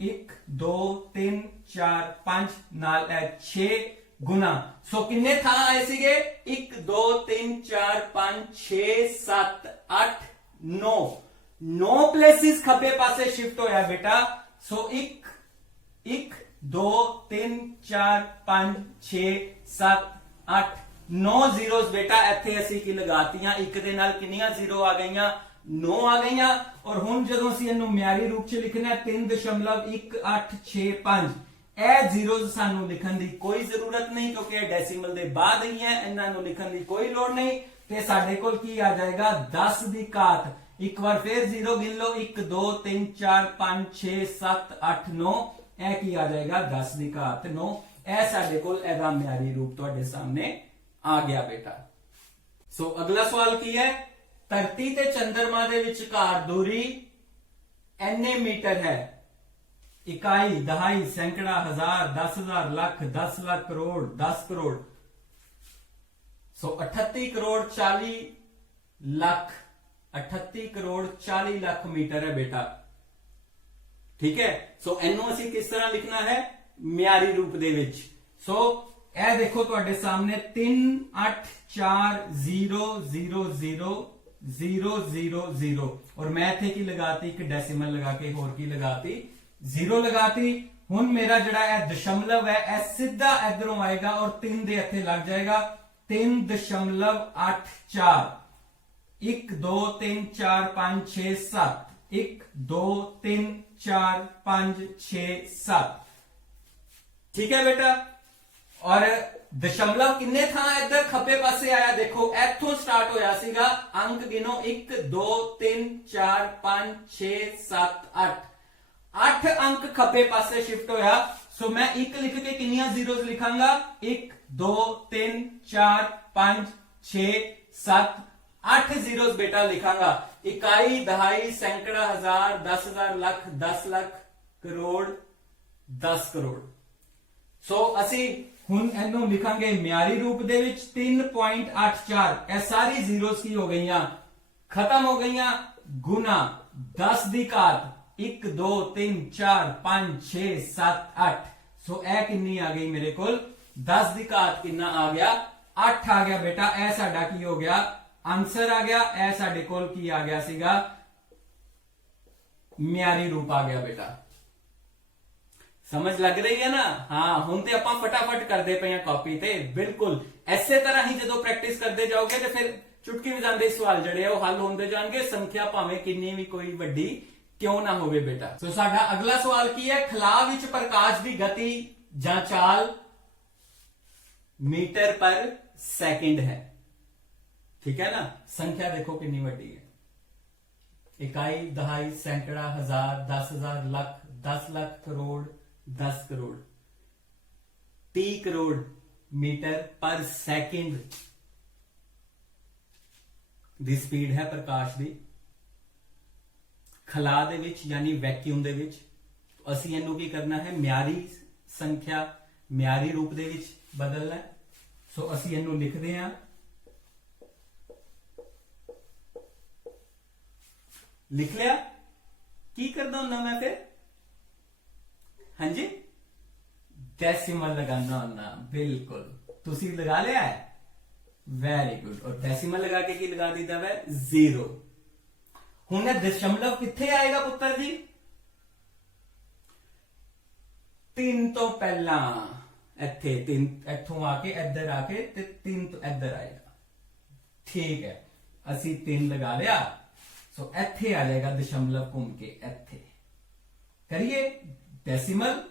1 2 3 4 5 नाल 6 गुना सो किन्ने था आए सीगे 1 2 3 4 5 6 7 8 9 9 प्लेसिस खब्बे पासे शिफ्ट होया बेटा सो 1 1 2 3 4 5 6 7 8 9 जीरोस बेटा इत्थे असीं की लगातियां एक दे नाल किन्नियां जीरो आ गईयां 9 आ गईयां और हुण जदों असीं इहनूं म्यारी रूप च लिखना 3.1865 ए जीरोस सानू लिखण दी कोई जरूरत नहीं क्योंकि ये डेसिमल दे बाद ही है इन्हां नूं लिखण दी कोई लोड़ नहीं ते साडे कोल की आ जाएगा 10 दी घात एक बार फिर जीरो गिन लो 1 2 3 4 5 6 7 8 9 ए की आ जाएगा 10 की घात 9 ए साडे कोल एदा म्यारी रूप तुहाडे सामने आ गया बेटा सो अगला सवाल की है धरती ते चंद्रमा दे विचकार दूरी एने मीटर है इकाई दहाई सैकड़ा हजार 10,000 लाख 10 लाख करोड़ 10 करोड़ सो 38 करोड़ 40 लाख 38 करोड़ 40 लाख मीटर है बेटा ठीक है सो एनू असीं किस तरह लिखना है म्यारी रूप दे विच सो ए देखो तुहाडे सामने 384000000 और मैं इत्थे की लगाती एक डेसिमल लगा के होर की लगाती जीरो लगाती हुण मेरा जिहड़ा है दशमलव है ए सीधा इधरों आएगा और 3 दे इत्थे लग जाएगा 3.84 1 2 3 4 5 6 7 1 2 3 4 5 6 7 ठीक है बेटा और दशमलव किन्ने था इधर खब्बे पासे आया देखो इथों स्टार्ट होया सीगा अंक गिनो 1 2 3 4 5 6 7 8 8 अंक खब्बे पासे शिफ्ट होया सो मैं एक लिख के किन्नियां जीरोस लिखांगा 1 2 3 4 5 6 7 8 जीरोस बेटा लिखांगा इकाई दहाई सैकड़ा हजार 10,000 लाख 10 लाख करोड़ 10 करोड़ सो असी हुण इहनूं लिखांगे म्यारी रूप दे विच 3.84 ए सारी जीरोस की हो गईयां खत्म हो गईयां गुना 10 दी घात 1 2 3 4 5 6 7 8 सो ए किन्नी आ गई मेरे कोल 10 दी घात किन्ना आ गया 8 आ गया बेटा ए साडा की हो गया आंसर आ गया ए साडे कोल की आ गया सीगा म्यारी रूप आ गया बेटा समझ लग रही है ना हाँ हुण ते आपां फटाफट करदे पए हां कॉपी ते बिल्कुल ऐसे तरह ही जदों प्रैक्टिस करते जाओगे तो फिर चुटकी वजांदे सवाल जड़े वो हल होंदे जाणगे संख्या भावें किन्नी भी कोई वड्डी क्यों ना होवे बेटा सो साडा अगला सवाल की है खला विच प्रकाश की गति जां चाल मीटर पर सेकंड है ठीक है ना संख्या देखो कितनी वड्डी है इकाई दहाई सैकड़ा हजार 10,000 लाख 10 लाख करोड़ 10 करोड़ 30 करोड़ मीटर पर सेकंड दी स्पीड है प्रकाश दी खला दे विच यानी वैक्यूम दे विच असीं इहनूं की करना है म्यारी संख्या म्यारी रूप दे विच बदलना है सो असीं इहनूं लिखदे हां लिख लिया की करदा हुंदा मैं फिर हाँ जी डेसिमल लगाना हुंदा बिल्कुल तुसी लगा लिया है वेरी गुड। और डेसिमल लगा के की लगा दीदा वै 0। हुण ये दशमलव किथे आएगा पुत्र जी? 3 तो पहला इत्थे 3 इथों आके इधर आके ते 3 तो इधर आएगा। ठीक है, असी 3 लगा लिया, सो इत्थे आ जाएगा दशमलव घूम के इत्थे। करिए डेसिमल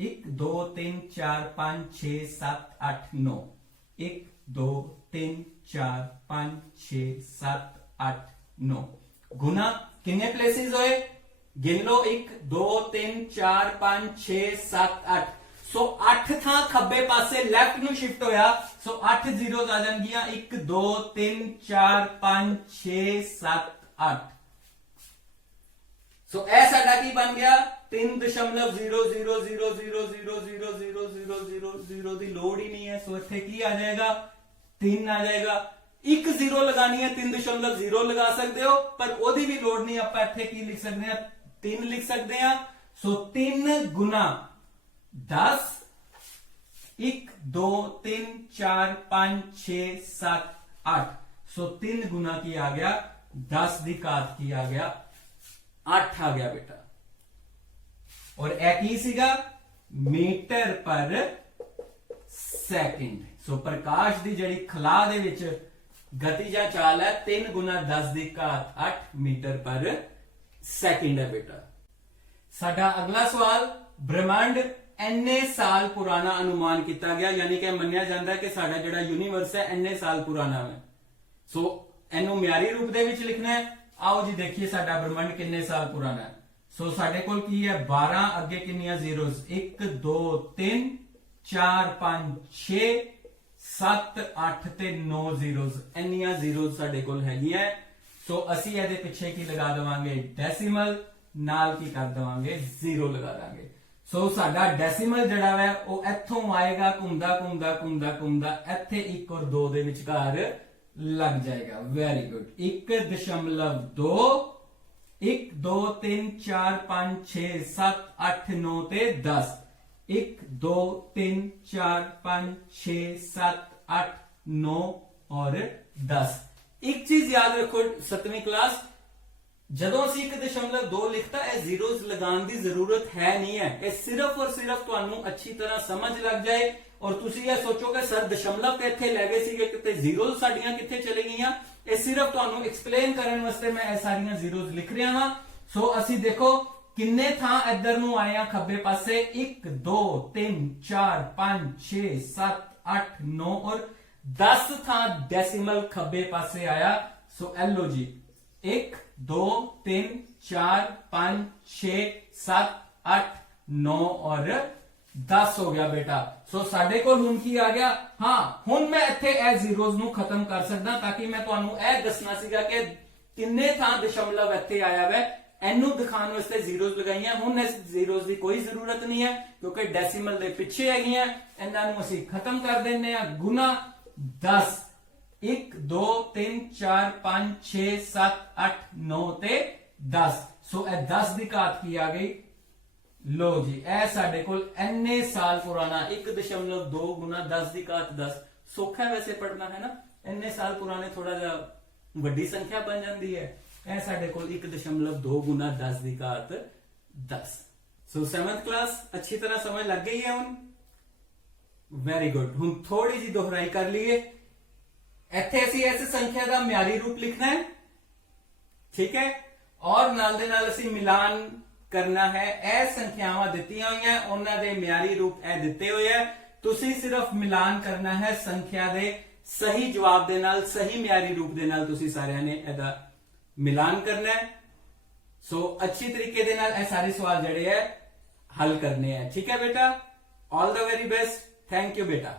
1 2 3 4 5 6 7 8 9। 1 2 3 4 5 6 7 8 9। गुना कितने प्लेसेस होए? गिन लो 1 2 3 4 5 6 7 8। सो 8 था खब्बे पासे लेफ्ट नु शिफ्ट होया, सो 8 जीरोस आ जाएंगियां। 1 2 3 4 5 6 7 8। सो ए साडा की बन गया 3.00000000000 दी लोड़ ही नहीं है। सो इत्थे की आ जाएगा 3 आ जाएगा। 1 0 लगानी है 3.0 लगा सकते हो, पर ओदी भी लोड़ नहीं। आप इत्थे की लिख सकते हैं 3 लिख सकते हैं। सो 3 गुना 10। 1 2 3 4 5 6 7 8। सो 3 गुना की आ गया 10 दी घात की आ गया 8 आ गया बेटा। और ए की सीगा मीटर पर सेकंड। सो प्रकाश दी जड़ी खला दे विच गति या चाल है 3 गुना 10 दी घात 8 मीटर पर सेकंड है बेटा। साडा अगला सवाल, ब्रह्मांड एने साल पुराना अनुमान किया गया, यानी कि मन्निया जाता है कि साडा जिहड़ा यूनीवर्स है एने साल पुराना है। सो इनू म्यारी रूप दे विच लिखना है। आओ जी देखिए साडा ब्रह्मांड कितने साल पुराना है। सो साडे कोल की है 12, अगे कितनियां जीरोस 1 2 3 4 5 6 7 8 ते 9 जीरोस। इन्नियां जीरोस साडे कोल हैगियां। सो असी इहदे पिछे की लगा देवांगे डेसिमल, नाल की कर देवांगे 0 लगा देंगे। सो साडा डेसिमल जिहड़ा है वो इत्थों आएगा घुमदा घुमदा घुमदा घुमदा इत्थे 1 और 2 दे विचकार लग जाएगा। Very good. 1.2 1 2 3 4 5 6 7 8 9 ते 10। 1 2 3 4 5 6 7 8 9 और 10। एक चीज याद रखो 7वीं क्लास, ਜਦੋਂ ਅਸੀਂ 1.2 ਲਿਖਤਾ ਇਹ ਜ਼ੀਰੋਸ ਲਗਾਉਣ ਦੀ ਜ਼ਰੂਰਤ ਹੈ ਨਹੀਂ ਹੈ। ਇਹ ਸਿਰਫ ਔਰ ਸਿਰਫ ਤੁਹਾਨੂੰ ਅੱਛੀ ਤਰ੍ਹਾਂ ਸਮਝ ਲੱਗ ਜਾਏ ਔਰ ਤੁਸੀਂ ਇਹ ਸੋਚੋਗੇ ਸਰ ਦਸ਼ਮਲਵ ਤੇ ਇੱਥੇ ਲੈ ਗਏ ਸੀਗੇ ਕਿਤੇ ਜ਼ੀਰੋਸ ਸਾਡੀਆਂ ਕਿੱਥੇ ਚਲੇ ਗਈਆਂ। ਇਹ ਸਿਰਫ ਤੁਹਾਨੂੰ ਐਕਸਪਲੇਨ ਕਰਨ ਵਾਸਤੇ ਮੈਂ ਇਹ ਸਾਰੀਆਂ ਜ਼ੀਰੋਸ ਲਿਖ ਰਿਹਾ ਹਾਂ। ਸੋ ਅਸੀਂ ਦੇਖੋ ਕਿੰਨੇ ਥਾਂ ਇੱਧਰ ਨੂੰ ਆਏ ਆ ਖੱਬੇ ਪਾਸੇ 1 2 3 4 5 6 7 8 9 और 10 ਥਾਂ ਡੈਸੀਮਲ ਖੱਬੇ ਪਾਸੇ ਆਇਆ। ਸੋ ਇਹ ਲੋ ਜੀ 1 2 3 4 5 6 7 8 9 और 10 हो गया बेटा। सो साडे कोल हुण की आ गया। हाँ हुण मैं इत्थे ए जीरोस नू खत्म कर सकदा ताकि मैं तुहानू ए दसना सीगा कि किन्ने थां दशमलव इत्थे आया वै। एनू दिखाने वास्ते जीरोस लगाईयां। हुण इस जीरोस की कोई जरूरत नहीं है क्योंकि डेसिमल दे पिछे हैगियां। इन्हां नू असीं खत्म कर दिंदे आ। गुना 10 1 2 3 4 5 6 7 8 9 ते 10। सो ए 10 दी घात की आ गई। लो जी ए साडे कोल इन्ने साल पुराना 1.2 गुना 10 दी घात 10। सौखा वैसे पढ़ना है ना, इन्ने साल पुराने थोड़ा जा वड्डी संख्या बन जाती है। ए साडे कोल 1.2 गुना 10 दी घात 10। सो 7th क्लास अच्छी तरह समझ लग गई है हुण। Very good. हुण थोड़ी जी दोहराई कर लीए। इत्थे असीं इस संख्या का म्यारी रूप लिखना है, ठीक है, और नाल दे नाल असीं मिलान करना है। ए संख्यावां दित्तियां होईयां उन्हां दे म्यारी रूप ए दित्ते होए है। तुसीं सिर्फ मिलान करना है संख्या दे सही जवाब दे नाल, सही म्यारी रूप दे नाल तुसीं सारियां ने इहदा मिलान करना है। सो अच्छी तरीके दे नाल ए सारे सवाल जिहड़े है हल करने हैं। ठीक है बेटा, all the very best. Thank you बेटा।